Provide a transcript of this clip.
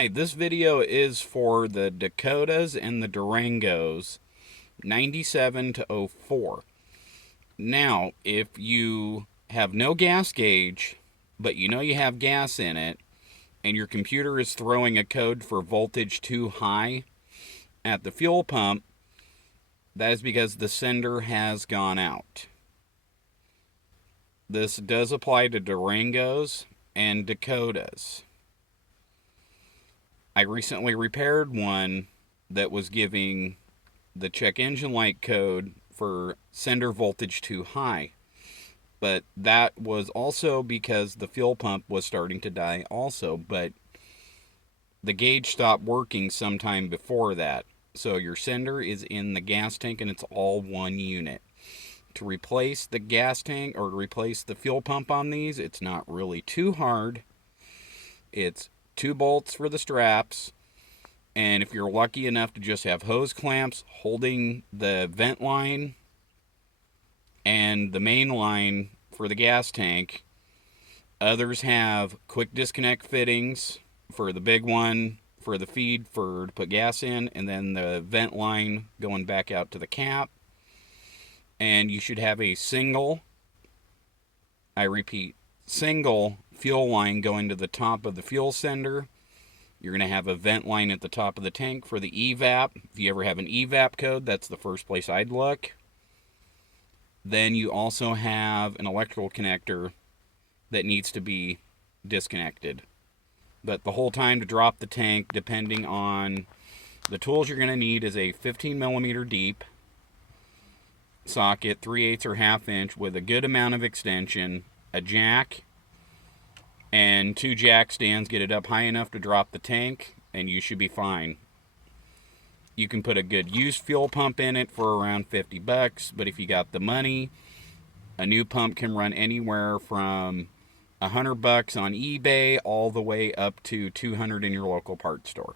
Hi, this video is for the Dakotas and the Durangos 97 to '04. Now, if you have no gas gauge, but you know you have gas in it, and your computer is throwing a code for voltage too high at the fuel pump, that is because the sender has gone out. This does apply to Durangos and Dakotas. I recently repaired one that was giving the check engine light code for sender voltage too high. But that was also because the fuel pump was starting to die also, but the gauge stopped working sometime before that. So your sender is in the gas tank and it's all one unit. To replace the gas tank or replace the fuel pump on these, it's not really too hard. It's 2 bolts for the straps, and if you're lucky enough to just have hose clamps holding the vent line and the main line for the gas tank, others have quick disconnect fittings for the big one for the feed for to put gas in, and then the vent line going back out to the cap. And you should have a single, I repeat, single fuel line going to the top of the fuel sender. You're going to have a vent line at the top of the tank for the evap. If you ever have an evap code, that's the first place I'd look. Then you also have an electrical connector that needs to be disconnected. But the whole time to drop the tank, depending on the tools you're going to need, is a 15 millimeter deep socket, 3/8 or 1/2 inch with a good amount of extension, a jack, and 2 jack stands. Get it up high enough to drop the tank, and you should be fine. You can put a good used fuel pump in it for around $50, but if you got the money, a new pump can run anywhere from $100 on eBay all the way up to $200 in your local parts store.